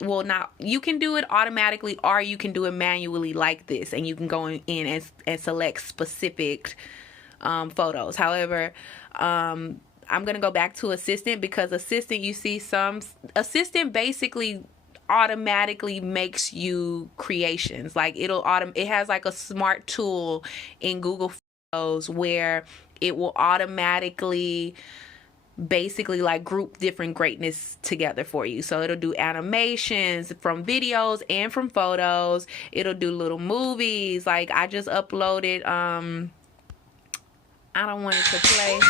well, not, you can do it automatically or you can do it manually like this, and you can go in and select specific photos. However, I'm gonna go back to assistant, because assistant, you see some assistant basically automatically makes you creations. Like it has like a smart tool in Google Photos where it will automatically basically like group different greatness together for you. So it'll do animations from videos and from photos. It'll do little movies. Like I just uploaded I don't want it to play.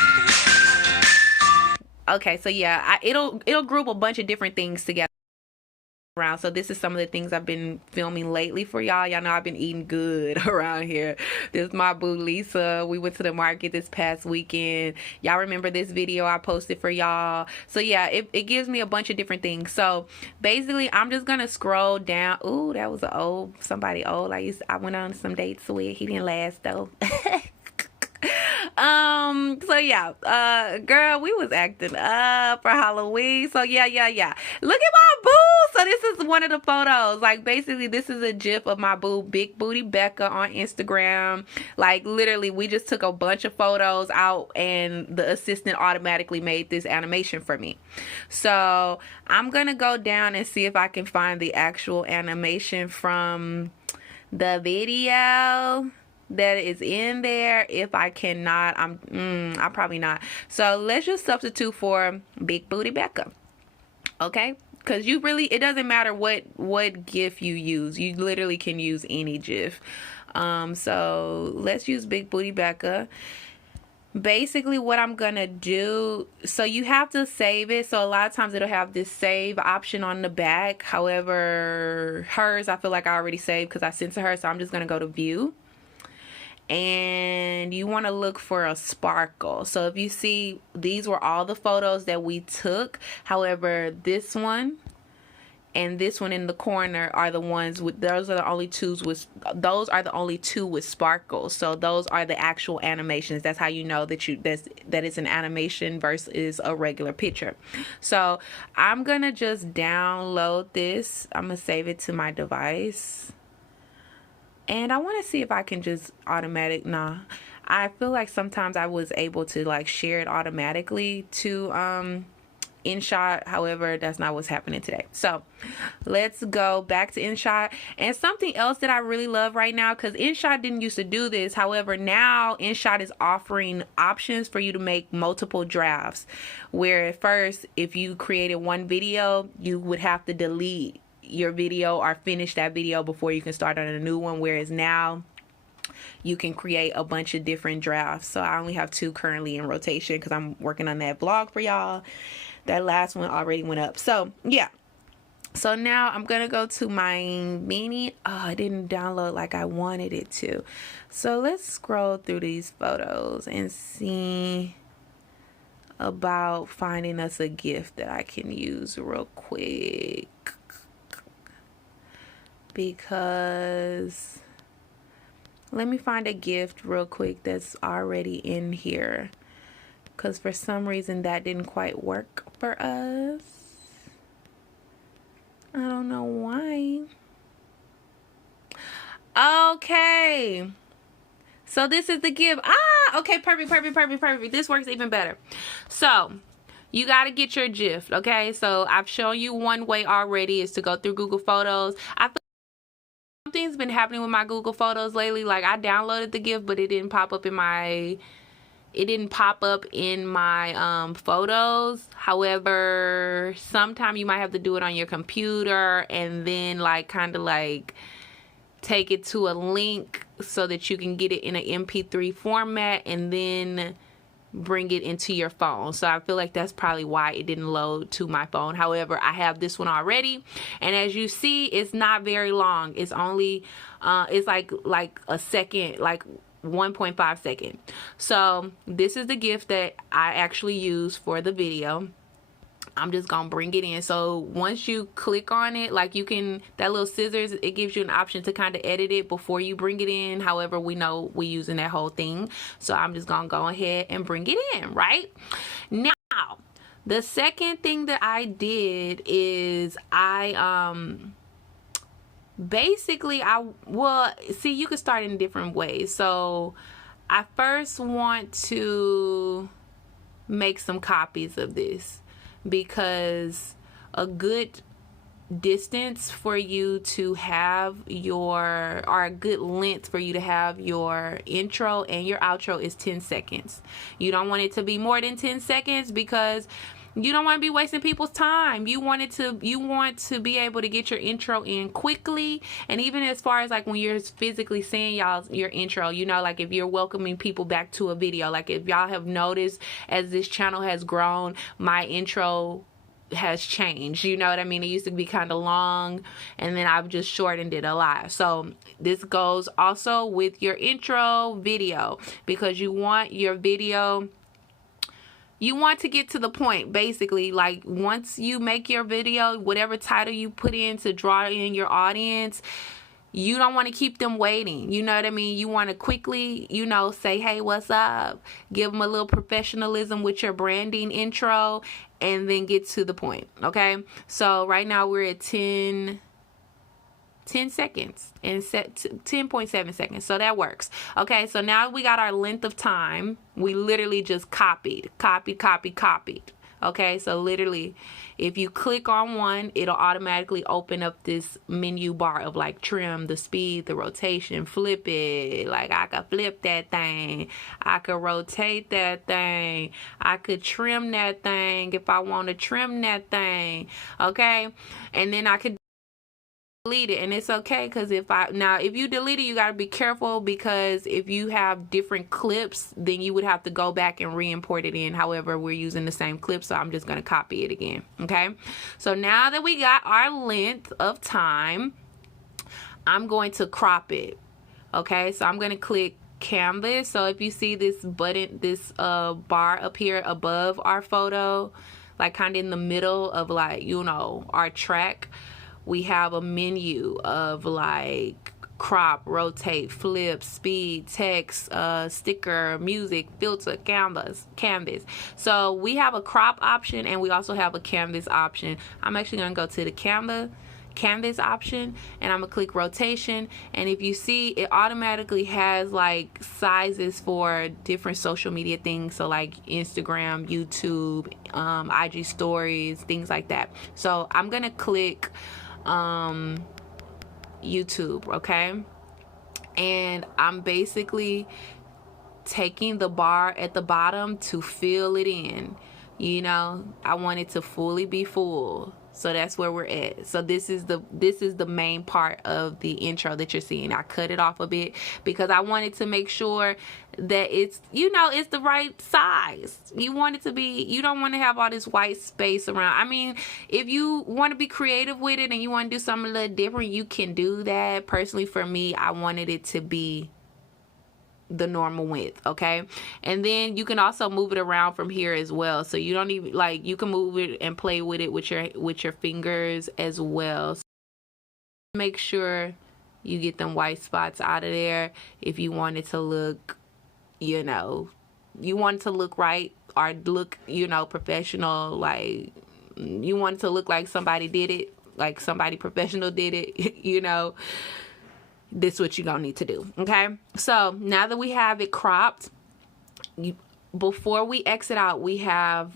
Okay, so yeah, it'll group a bunch of different things together around. So this is some of the things I've been filming lately for y'all. Y'all know I've been eating good around here. This is my boo Lisa. We went to the market this past weekend. Y'all remember this video I posted for y'all? So yeah, it gives me a bunch of different things. So basically I'm just gonna scroll down. Ooh, that was somebody old I went on some dates with. He didn't last though. So yeah, girl, we was acting up for Halloween. So yeah. Look at my boo. So this is one of the photos. Like basically this is a gif of my boo, Big Booty Becca, on Instagram. Like literally we just took a bunch of photos out and the assistant automatically made this animation for me. So I'm gonna go down and see if I can find the actual animation from the video that is in there. If I cannot, I'm probably not. So let's just substitute for Big Booty Becca, okay? Because it doesn't matter what GIF you use. You literally can use any GIF. So let's use Big Booty Becca. Basically what I'm gonna do, so you have to save it. So a lot of times it'll have this save option on the back. However, hers I feel like I already saved because I sent to her. So I'm just gonna go to view. And you want to look for a sparkle. So if you see, these were all the photos that we took. However, this one and this one in the corner are the ones with, those are the only two with sparkles. So those are the actual animations. That's how you know that it's an animation versus a regular picture. So I'm gonna just download this. I'm gonna save it to my device. And I want to see if I can just I feel like sometimes I was able to like share it automatically to Inshot. However, that's not what's happening today. So let's go back to Inshot. And something else that I really love right now, because Inshot didn't used to do this. However, now Inshot is offering options for you to make multiple drafts. Where at first, if you created one video, you would have to delete your video or finish that video before you can start on a new one, whereas now you can create a bunch of different drafts. So I only have 2 currently in rotation because I'm working on that vlog for y'all. That last one already went up. So yeah, so now I'm gonna go to my mini. I didn't download like I wanted it to. So let's scroll through these photos and see about finding us a gift that I can use real quick. Because let me find a gift real quick that's already in here, because for some reason that didn't quite work for us. I don't know why. Okay, so this is the gift. Okay, perfect. This works even better. So you got to get your GIF, okay? So I've shown you one way already, is to go through Google Photos. I feel something's been happening with my Google Photos lately. Like I downloaded the GIF, but it didn't pop up in my photos. However, sometimes you might have to do it on your computer and then like kind of like take it to a link so that you can get it in an MP3 format and then bring it into your phone. So I feel like that's probably why it didn't load to my phone. However, I have this one already, and as you see, it's not very long. It's only it's like a second, like 1.5 second. So this is the gift that I actually use for the video. I'm just gonna bring it in. So once you click on it, like you can, that little scissors, it gives you an option to kind of edit it before you bring it in. However, we know we're using that whole thing. So I'm just gonna go ahead and bring it in right now. The second thing that I did is basically well, see, you can start in different ways. So I first want to make some copies of this, because a good distance for you to have your, or a good length for you to have your intro and your outro is 10 seconds. You don't want it to be more than 10 seconds because you don't want to be wasting people's time. You want to be able to get your intro in quickly. And even as far as like when you're physically saying your intro, you know, like if you're welcoming people back to a video, like if y'all have noticed as this channel has grown, my intro has changed. You know what I mean? It used to be kind of long, and then I've just shortened it a lot. So this goes also with your intro video, because you want your video, you want to get to the point. Basically, like once you make your video, whatever title you put in to draw in your audience, you don't want to keep them waiting. You know what I mean? You want to quickly, you know, say, hey, what's up? Give them a little professionalism with your branding intro, and then get to the point. Okay, so right now we're at 10 seconds and set 10.7 seconds, so that works. Okay, so now we got our length of time. We literally just copied. Okay, so literally if you click on one, it'll automatically open up this menu bar of like trim, the speed, the rotation, flip it. Like I could flip that thing, I could rotate that thing, I could trim that thing if I want to trim that thing. Okay, and then I could delete it, and it's okay, because if you delete it, you got to be careful, because if you have different clips, then you would have to go back and re-import it in. However, we're using the same clip, so I'm just going to copy it again. Okay, so now that we got our length of time, I'm going to crop it. Okay, so I'm going to click canvas. So if you see this button, this bar up here above our photo, like kind of in the middle of, like, you know, our track, we have a menu of like crop, rotate, flip, speed, text, sticker, music, filter, canvas. So we have a crop option, and we also have a canvas option. I'm actually gonna go to the canvas option, and I'm gonna click rotation, and if you see, it automatically has like sizes for different social media things, so like Instagram, YouTube, IG stories, things like that. So I'm gonna click YouTube. Okay, and I'm basically taking the bar at the bottom to fill it in. You know, I want it to fully be full, so that's where we're at. So this is the main part of the intro that you're seeing. I cut it off a bit because I wanted to make sure that it's, you know, it's the right size. You want it to be, you don't want to have all this white space around. I mean, if you want to be creative with it and you want to do something a little different, you can do that. Personally, for me, I wanted it to be the normal width. Okay, and then you can also move it around from here as well, so you don't even, like, you can move it and play with it with your fingers as well. So make sure you get them white spots out of there if you want it to look, you know, you want it to look right, or look, you know, professional. Like, you want it to look like somebody did it, like somebody professional did it. You know, this is what you're gonna need to do. Okay, so now that we have it cropped, before we exit out, we have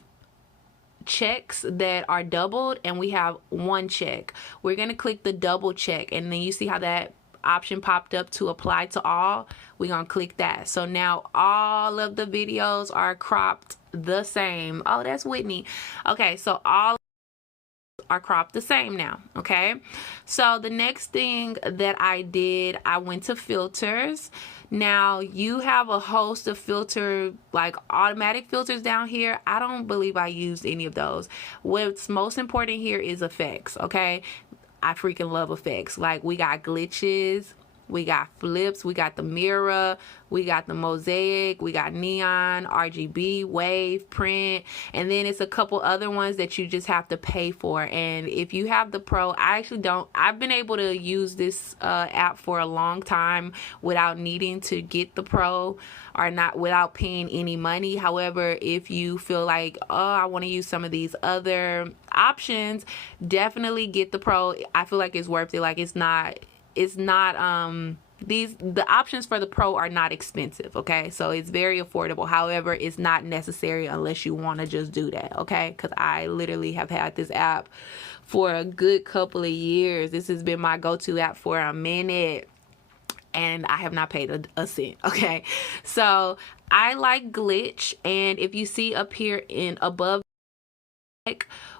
checks that are doubled, and we have one check. We're gonna click the double check, and then you see how that option popped up to apply to all. We're gonna click that. So now all of the videos are cropped the same. Oh, that's Whitney. Okay, so all are cropped the same now. Okay, so the next thing that I did, I went to filters. Now you have a host of filter, like automatic filters down here. I don't believe I used any of those. What's most important here is effects. Okay, I freaking love effects. Like, we got glitches, we got flips, we got the mirror, we got the mosaic, we got neon, RGB, wave, print, and then it's a couple other ones that you just have to pay for. And if you have the Pro, I actually don't, I've been able to use this app for a long time without needing to get the Pro, or not without paying any money. However, if you feel like, oh, I want to use some of these other options, definitely get the Pro. I feel like it's worth it. Like the options for the Pro are not expensive, okay? So it's very affordable. However, it's not necessary unless you want to just do that, okay? Because I literally have had this app for a good couple of years. This has been my go-to app for a minute, and I have not paid a cent, okay? So I like Glitch, and if you see up here in above,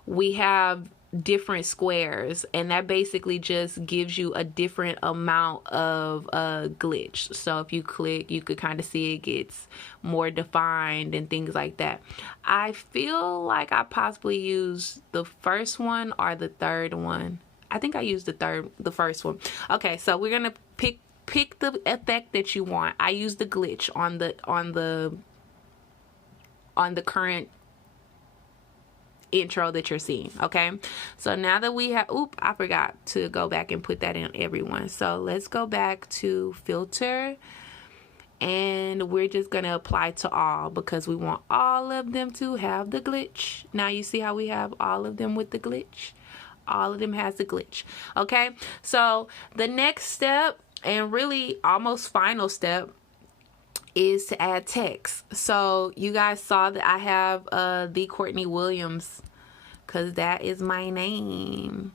we have different squares, and that basically just gives you a different amount of glitch. So if you click, you could kind of see it gets more defined and things like that. I feel like I possibly used the first one or the third one. I think I used the first one. Okay, so we're gonna pick the effect that you want. I use the glitch on the current intro that you're seeing, okay? So now that we have, I forgot to go back and put that in everyone. So let's go back to filter, and we're just gonna apply to all because we want all of them to have the glitch. Now you see how we have all of them with the glitch? All of them has the glitch, okay? So the next step, and really almost final step, is to add text. So you guys saw that I have the Courtney Williams, because that is my name.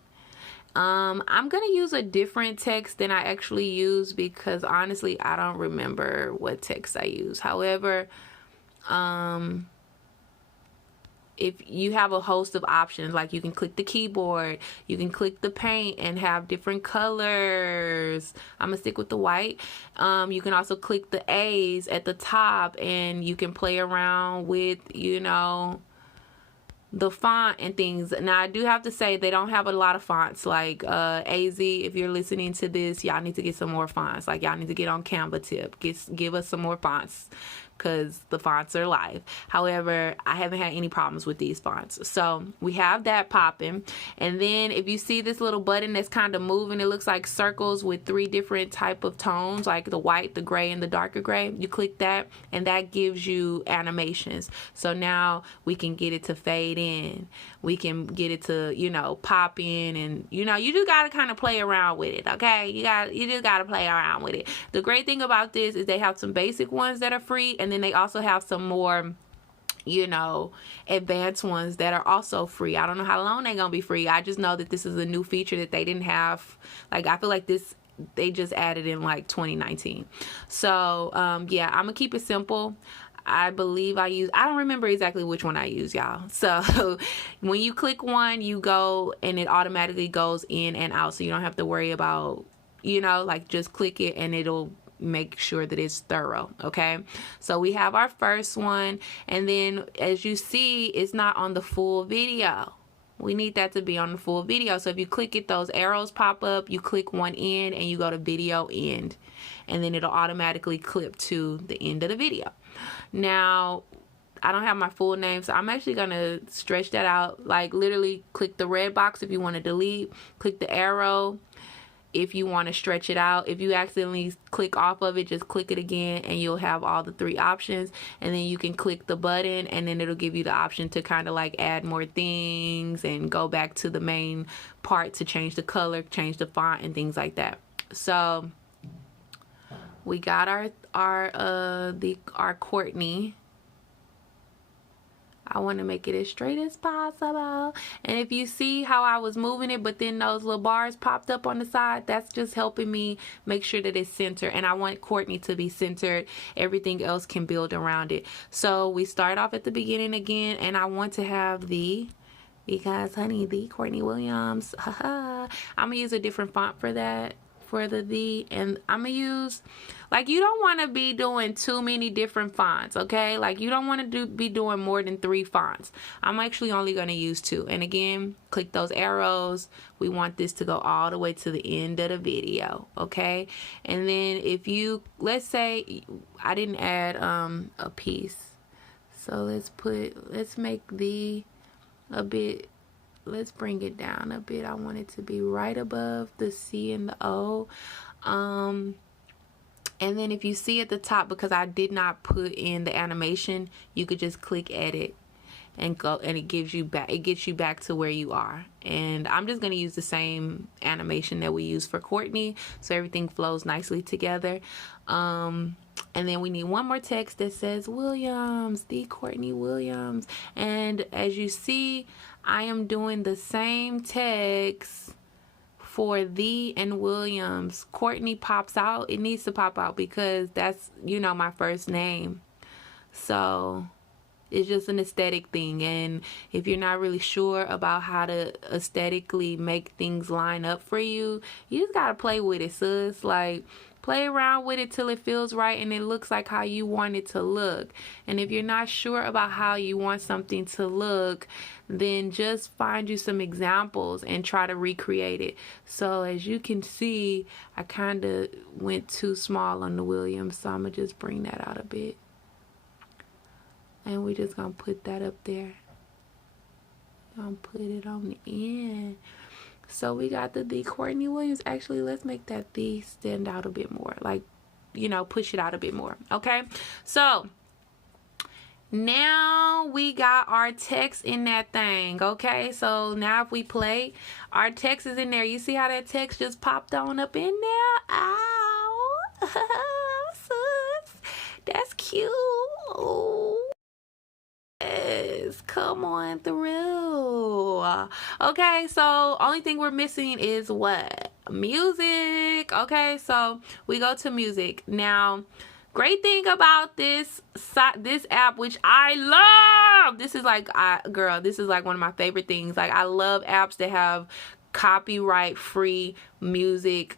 I'm gonna use a different text than I actually use because honestly I don't remember what text I use. However, if you have a host of options, like you can click the keyboard, you can click the paint and have different colors. I'm gonna stick with the white. You can also click the A's at the top, and you can play around with, you know, the font and things. Now I do have to say they don't have a lot of fonts. Like AZ, if you're listening to this, y'all need to get some more fonts. Like y'all need to get on Canva tip. Give us some more fonts, because the fonts are live. However, I haven't had any problems with these fonts. So we have that popping. And then if you see this little button that's kind of moving, it looks like circles with 3 different type of tones, like the white, the gray, and the darker gray. You click that, and that gives you animations. So now we can get it to fade in. We can get it to, you know, pop in, and, you know, you just got to kind of play around with it, okay? You just got to play around with it. The great thing about this is they have some basic ones that are free, and then they also have some more, you know, advanced ones that are also free. I don't know how long they're gonna be free. I just know that this is a new feature that they didn't have. Like, I feel like this, they just added in like 2019. So yeah, I'm gonna keep it simple. I believe I don't remember exactly which one I use, y'all. So when you click one, you go and it automatically goes in and out, so you don't have to worry about, you know, like just click it and it'll make sure that it's thorough, okay? So we have our first one, and then as you see, it's not on the full video. We need that to be on the full video. So if you click it, those arrows pop up, you click one end and you go to video end, and then it'll automatically clip to the end of the video. Now I don't have my full name, so I'm actually gonna stretch that out. Like literally click the red box if you want to delete, click the arrow if you want to stretch it out. If you accidentally click off of it, just click it again and you'll have all the 3 options, and then you can click the button and then it'll give you the option to kind of like add more things and go back to the main part to change the color, change the font, and things like that. So we got our Courtney. I want to make it as straight as possible. And if you see how I was moving it, but then those little bars popped up on the side, that's just helping me make sure that it's centered. And I want Courtney to be centered. Everything else can build around it. So we start off at the beginning again, and I want to have because honey, the Courtney Williams. I'm gonna use a different font for that. for the, and I'm gonna use, like, you don't want to be doing too many different fonts, okay? Like, you don't want to be doing more than 3 fonts. I'm actually only going to use 2. And again, click those arrows. We want this to go all the way to the end of the video, okay? And then if you, let's say I didn't add a piece. So let's make the a bit, let's bring it down a bit. I want it to be right above the C and the O. And then if you see at the top, because I did not put in the animation, you could just click edit and go, and it gives you back, it gets you back to where you are. And I'm just going to use the same animation that we use for Courtney, so everything flows nicely together. And then we need one more text that says Williams, the Courtney Williams. And as you see, I am doing the same text for the and Williams. Courtney pops out. It needs to pop out because that's, you know, my first name. So it's just an aesthetic thing. And if you're not really sure about how to aesthetically make things line up for you, you just gotta play with it, sis. Like, play around with it till it feels right and it looks like how you want it to look. And if you're not sure about how you want something to look, then just find you some examples and try to recreate it. So as you can see, I kind of went too small on the Williams, so I'm gonna just bring that out a bit. And we're just gonna put that up there. I'm put it on the end. So we got the Courtney Williams. Actually, let's make that the stand out a bit more. Like, you know, push it out a bit more. Okay. So now we got our text in that thing. Okay. So now if we play, our text is in there. You see how that text just popped on up in there? Ow. Sus. That's cute. Ooh. Yes, come on through. Okay, so only thing we're missing is what? Music. Okay, so we go to music. Now, great thing about this app, which I love. This is like, girl, this is like one of my favorite things. Like, I love apps that have copyright free music,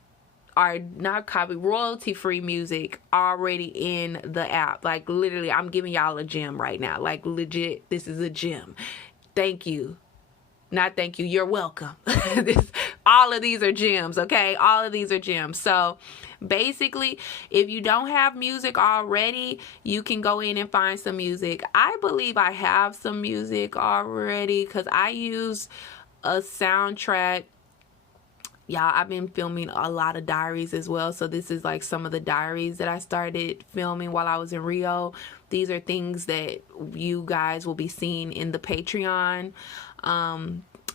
are not royalty free music already in the app. Like, literally, I'm giving y'all a gem right now. Like, legit, this is a gem. Thank you. Not thank you, you're welcome. All of these are gems, okay? All of these are gems. So basically, if you don't have music already, you can go in and find some music. I believe I have some music already because I use a soundtrack. Y'all, I've been filming a lot of diaries as well. So this is like some of the diaries that I started filming while I was in Rio. These are things that you guys will be seeing in the Patreon.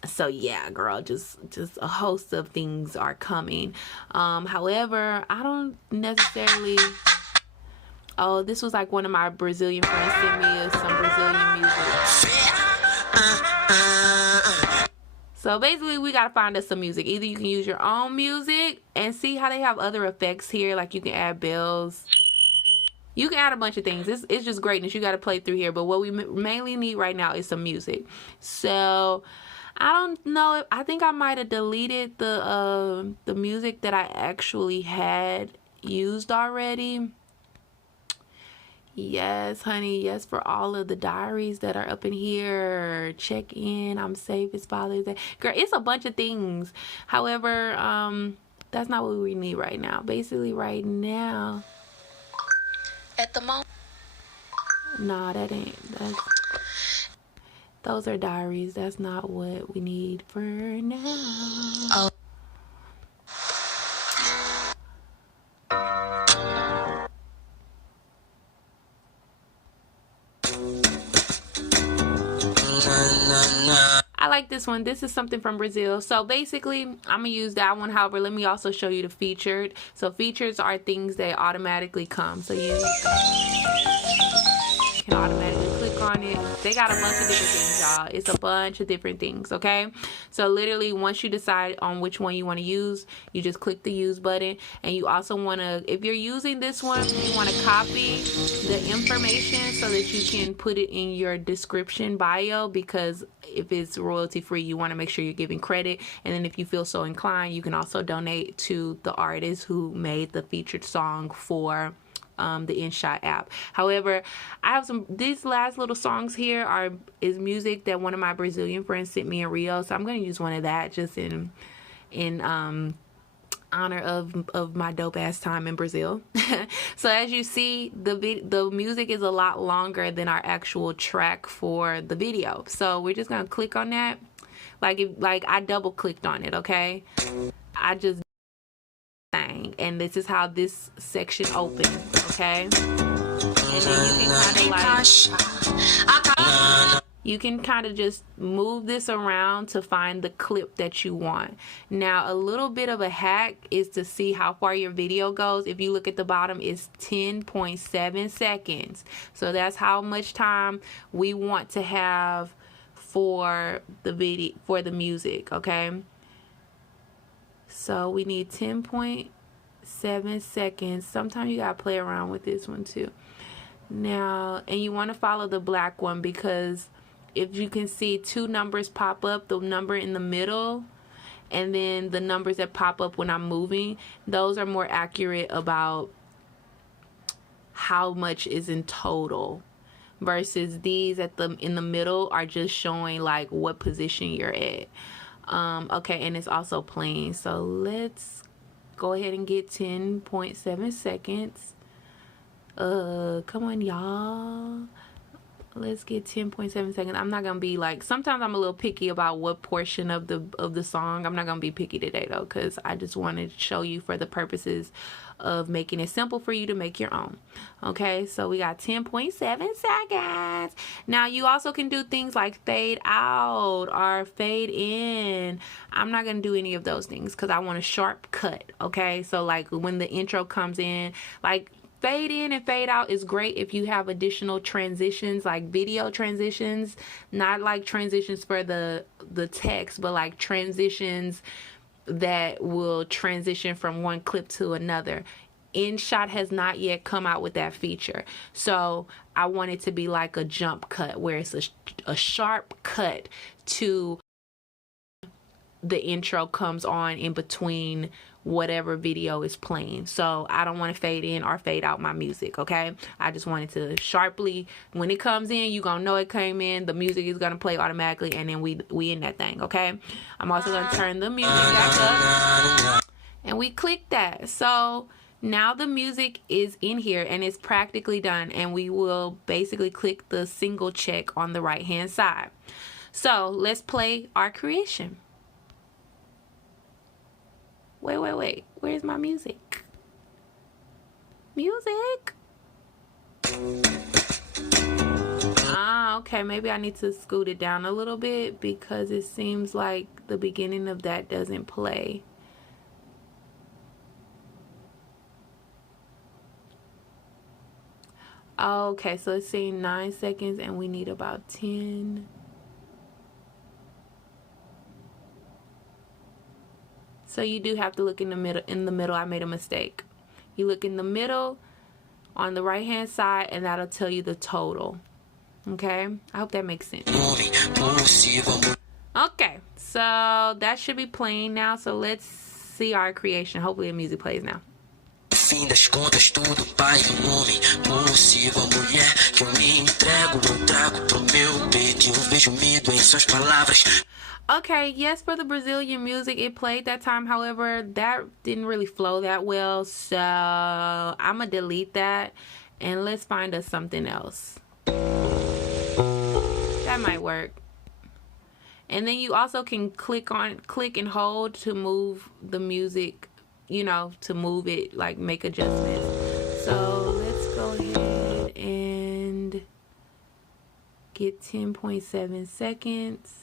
So yeah, girl, just a host of things are coming. However, I don't necessarily... Oh, this was like one of my Brazilian friends sent me some Brazilian music. So basically, we gotta find us some music. Either you can use your own music and see how they have other effects here. Like, you can add bells. You can add a bunch of things. It's just greatness. You gotta play through here. But what we mainly need right now is some music. So I don't know. I think I might have deleted the music that I actually had used already. Yes, honey. Yes, for all of the diaries that are up in here. Check in. I'm safe. It's Father's Day. Girl, it's a bunch of things. However, that's not what we need right now. Basically, right now. At the moment. Nah, that ain't. Those are diaries. That's not what we need for now. Oh. I like this one. This is something from Brazil. So basically, I'm going to use that one. However, let me also show you the featured. So features are things that automatically come. So you can automatically click on it. They got a bunch of different things, y'all. It's a bunch of different things, okay? So literally, once you decide on which one you want to use, you just click the use button. And you also want to, if you're using this one, you want to copy the information so that you can put it in your description bio, because if it's royalty free, you want to make sure you're giving credit. And then if you feel so inclined, you can also donate to the artist who made the featured song for the Inshot app. However, I have these last little songs here is music that one of my Brazilian friends sent me in Rio, so I'm going to use one of that just in honor of my dope ass time in Brazil. So as you see, the music is a lot longer than our actual track for the video. So we're just gonna click on that. Like I double clicked on it, okay? I just thing, and this is how this section opens, okay? And then you can kind of just move this around to find the clip that you want. Now, a little bit of a hack is to see how far your video goes. If you look at the bottom, it's 10.7 seconds. So that's how much time we want to have for the video, for the music, okay? So we need 10.7 seconds. Sometimes you gotta play around with this one too. Now, and you want to follow the black one, because if you can see two numbers pop up, the number in the middle and then the numbers that pop up when I'm moving, those are more accurate about how much is in total, versus these in the middle are just showing like what position you're at. Okay, and it's also playing, so let's go ahead and get 10.7 seconds. Come on, y'all, let's get 10.7 seconds. I'm not gonna be like, sometimes I'm a little picky about what portion of the song. I'm not gonna be picky today though, because I just wanted to show you for the purposes of making it simple for you to make your own. Okay, so we got 10.7 seconds. Now you also can do things like fade out or fade in. I'm not gonna do any of those things because I want a sharp cut. Okay, so like when the intro comes in, like fade in and fade out is great if you have additional transitions, like video transitions, not like transitions for the text, but like transitions that will transition from one clip to another. Inshot has not yet come out with that feature, so I want it to be like a jump cut, where it's a sharp cut to the intro comes on in between whatever video is playing. So I don't want to fade in or fade out my music, okay? I just want it to sharply, when it comes in, you gonna know it came in, the music is gonna play automatically, and then we in that thing, okay? I'm also gonna turn the music back up, and we click that. So now the music is in here and it's practically done, and we will basically click the single check on the right hand side. So let's play our creation. Wait, where's my music? Music? Okay, maybe I need to scoot it down a little bit because it seems like the beginning of that doesn't play. Okay, so it's saying 9 seconds and we need about 10. So you do have to look in the middle. In the middle, I made a mistake. You look in the middle on the right hand side, and that'll tell you the total. Okay, I hope that makes sense. Okay, so that should be playing now. So let's see our creation. Hopefully the music plays now. Fim das contas, tudo pai do homem, possível mulher que eu me entrego, não trago pro meu peito, eu vejo medo em suas palavras. Okay, yes, for the Brazilian music, it played that time. However, that didn't really flow that well, so I'm gonna delete that and let's find us something else. That might work. And then you also can click and hold to move the music, you know, to move it, like make adjustments. So let's go ahead and get 10.7 seconds.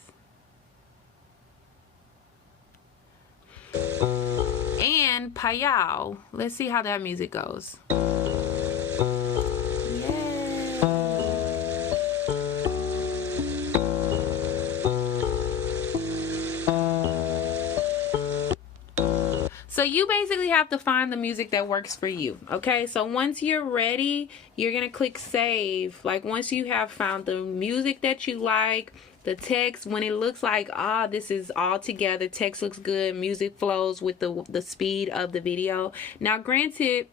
And payao. Let's see how that music goes. So you basically have to find the music that works for you. Okay, so once you're ready, you're gonna click save. Like once you have found the music that you like, the text, when it looks like this is all together, text looks good, music flows with the speed of the video. Now granted,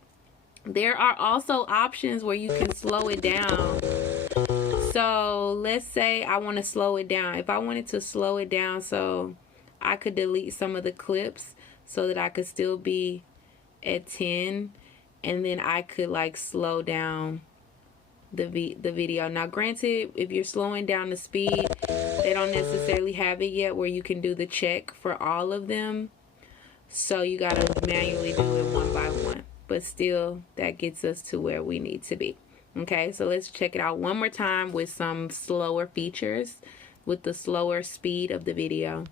there are also options where you can slow it down. So let's say I want to slow it down. If I wanted to slow it down so I could delete some of the clips so that I could still be at 10, and then I could like slow down the video. Now granted, if you're slowing down the speed, they don't necessarily have it yet where you can do the check for all of them, so you gotta manually do it one by one, but still that gets us to where we need to be. Okay, so let's check it out one more time with some slower features, with the slower speed of the video.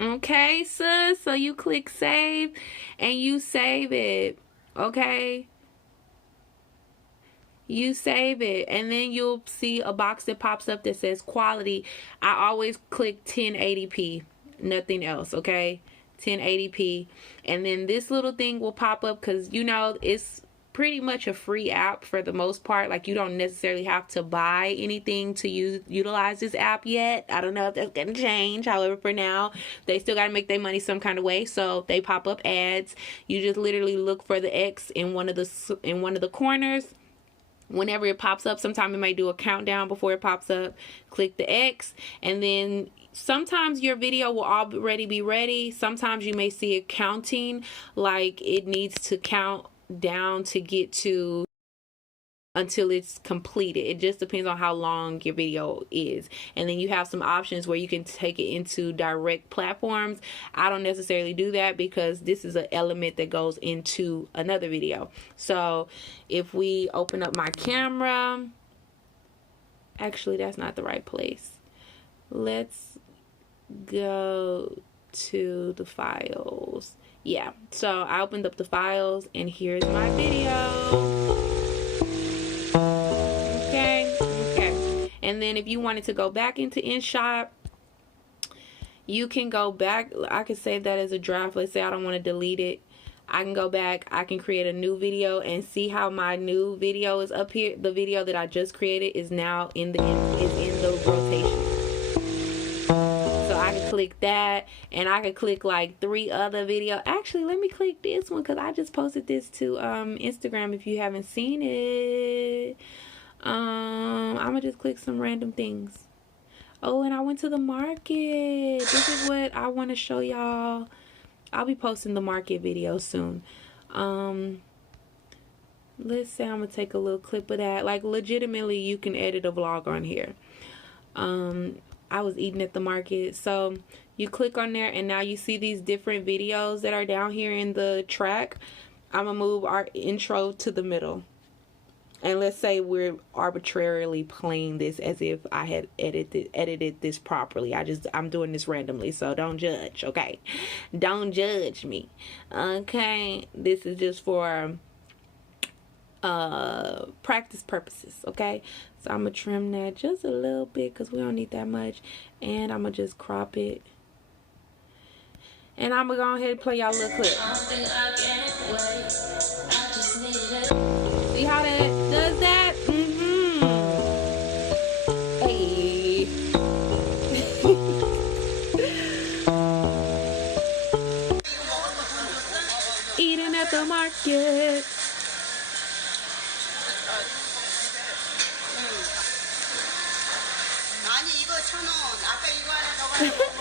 Okay, sis, so you click save and you save it. Okay, you save it, and then you'll see a box that pops up that says quality. I always click 1080p, nothing else. Okay, 1080p, and then this little thing will pop up because you know it's pretty much a free app for the most part. Like you don't necessarily have to buy anything to utilize this app yet. I don't know if that's gonna change. However, for now, they still gotta make their money some kind of way, so they pop up ads. You just literally look for the X in one of the corners. Whenever it pops up, sometimes it might do a countdown before it pops up. Click the X, and then sometimes your video will already be ready. Sometimes you may see it counting, like it needs to count down to get to until it's completed. It just depends on how long your video is. And then you have some options where you can take it into direct platforms. I don't necessarily do that because this is an element that goes into another video. So if we open up my camera, actually that's not the right place. Let's go to the files. Yeah, so I opened up the files and here's my video. Okay. And then if you wanted to go back into Inshot, you can go back. I could save that as a draft. Let's say I don't want to delete it. I can go back, I can create a new video and see how my new video is up here. The video that I just created is now in the rotation. So I can click that, and I can click like 3 other videos. Actually, let me click this one because I just posted this to Instagram if you haven't seen it. I'm gonna just click some random things. Oh, and I went to the market. This is what I want to show y'all. I'll be posting the market video soon. Let's say I'm gonna take a little clip of that. Like legitimately, you can edit a vlog on here. I was eating at the market, so you click on there and now you see these different videos that are down here in the track. I'm gonna move our intro to the middle, and let's say we're arbitrarily playing this as if I had edited this properly. I'm doing this randomly, so don't judge, okay? Don't judge me, okay? This is just for practice purposes, okay? So I'm gonna trim that just a little bit because we don't need that much, and I'm gonna just crop it, and I'm gonna go ahead and play y'all a little clip. See how that does that? Hey. Eating at the market.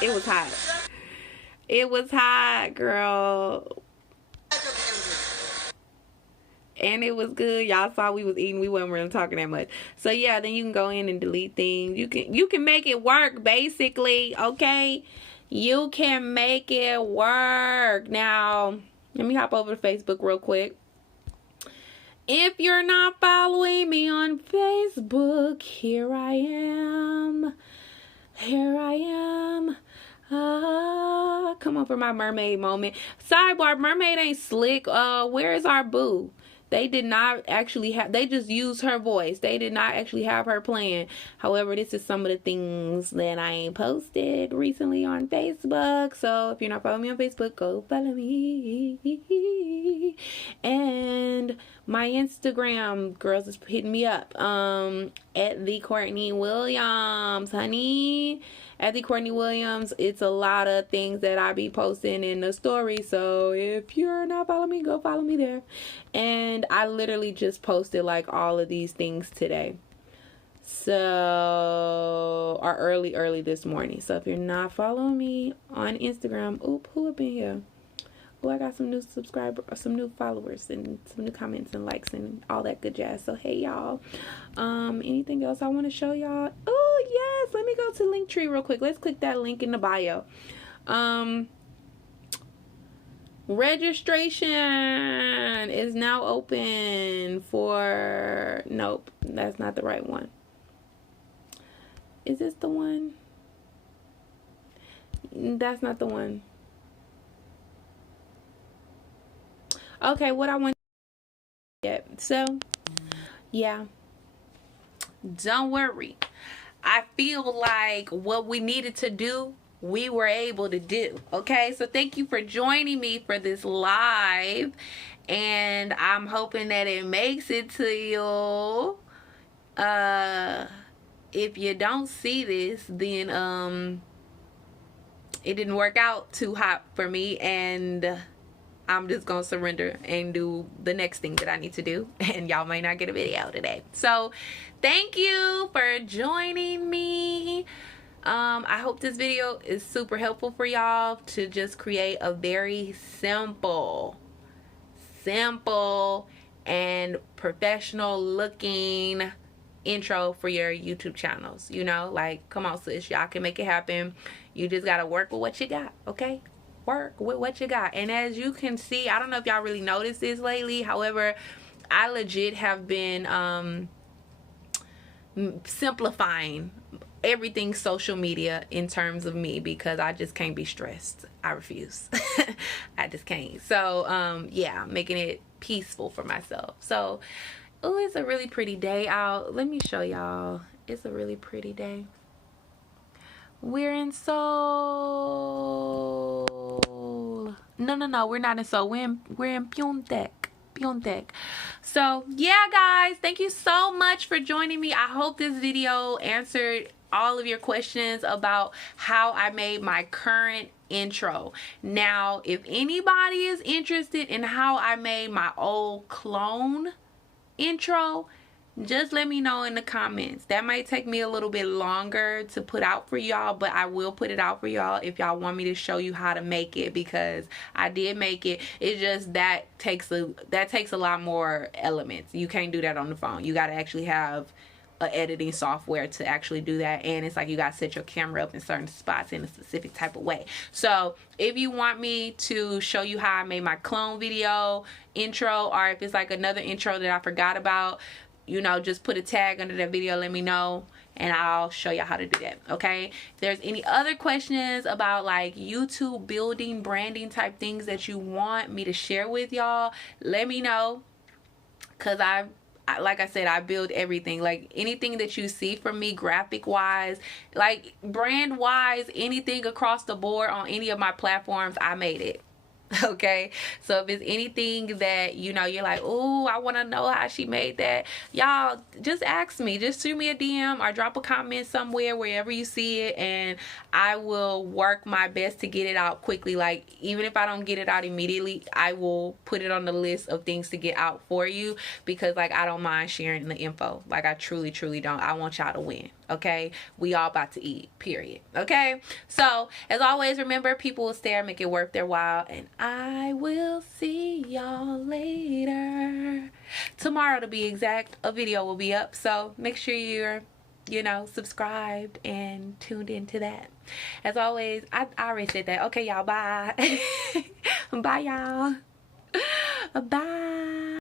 It was hot. It was hot, girl. And it was good. Y'all saw we was eating. We wasn't really talking that much. So yeah, then you can go in and delete things. You can make it work, basically, okay? You can make it work. Now, let me hop over to Facebook real quick. If you're not following me on Facebook, here I am. Here I am. Come on for my mermaid moment. Sidebar, mermaid ain't slick. Where is our boo? They did not actually have, they just used her voice. They did not actually have her playing. However, this is some of the things that I ain't posted recently on Facebook. So if you're not following me on Facebook, go follow me. And my Instagram, girls is hitting me up. At the Courtney Williams, honey. At the Courtney Williams, it's a lot of things that I be posting in the story. So if you're not following me, go follow me there. And I literally just posted like all of these things today. So, or early this morning. So if you're not following me on Instagram, oop, who up in here? Oh, I got some new subscribers, some new followers, and some new comments and likes and all that good jazz. So hey y'all. Anything else I want to show y'all? Oh yes, let me go to Linktree real quick. Let's click that link in the bio. Registration is now open for, nope, that's not the right one. Is this the one? That's not the one. Okay, what I want yet. So, yeah. Don't worry. I feel like what we needed to do, we were able to do. Okay, so thank you for joining me for this live. And I'm hoping that it makes it to you. If you don't see this, then it didn't work out too hot for me, and I'm just gonna surrender and do the next thing that I need to do, and y'all might not get a video today. So thank you for joining me. I hope this video is super helpful for y'all to just create a very simple and professional looking intro for your YouTube channels. You know, like, come on sis, y'all can make it happen. You just gotta work with what you got, okay? Work with what you got. And as you can see, I don't know if y'all really noticed this lately, however, I legit have been simplifying everything social media in terms of me, because I just can't be stressed. I refuse. I just can't. So yeah, making it peaceful for myself. So oh, it's a really pretty day out. Let me show y'all. It's a really pretty day. We're in Seoul. No, we're not in Seoul. We're in Pyeongtaek. So yeah guys, thank you so much for joining me. I hope this video answered all of your questions about how I made my current intro. Now, if anybody is interested in how I made my old clone intro, just let me know in the comments. That might take me a little bit longer to put out for y'all, but I will put it out for y'all if y'all want me to show you how to make it, because I did make it. It's just that takes a lot more elements. You can't do that on the phone. You got to actually have a editing software to actually do that, and it's like you got to set your camera up in certain spots in a specific type of way. So if you want me to show you how I made my clone video intro, or if it's like another intro that I forgot about, you know, just put a tag under that video, let me know, and I'll show you how to do that. Okay, if there's any other questions about like YouTube building, branding type things that you want me to share with y'all, let me know, because like I said, I build everything. Like anything that you see from me, graphic wise, like brand wise, anything across the board on any of my platforms, I made it. Okay, so if it's anything that, you know, you're like, oh, I want to know how she made that, y'all just ask me. Just shoot me a DM or drop a comment somewhere, wherever you see it, and I will work my best to get it out quickly. Like even if I don't get it out immediately, I will put it on the list of things to get out for you, because like I don't mind sharing the info. Like I truly don't. I want y'all to win. Okay, we all about to eat, period. Okay, so as always, remember, people will stare, make it worth their while, and I will see y'all later. Tomorrow, to be exact, a video will be up, so make sure you're, you know, subscribed and tuned into that. As always, I already said that. Okay, y'all, bye. Bye, y'all. Bye.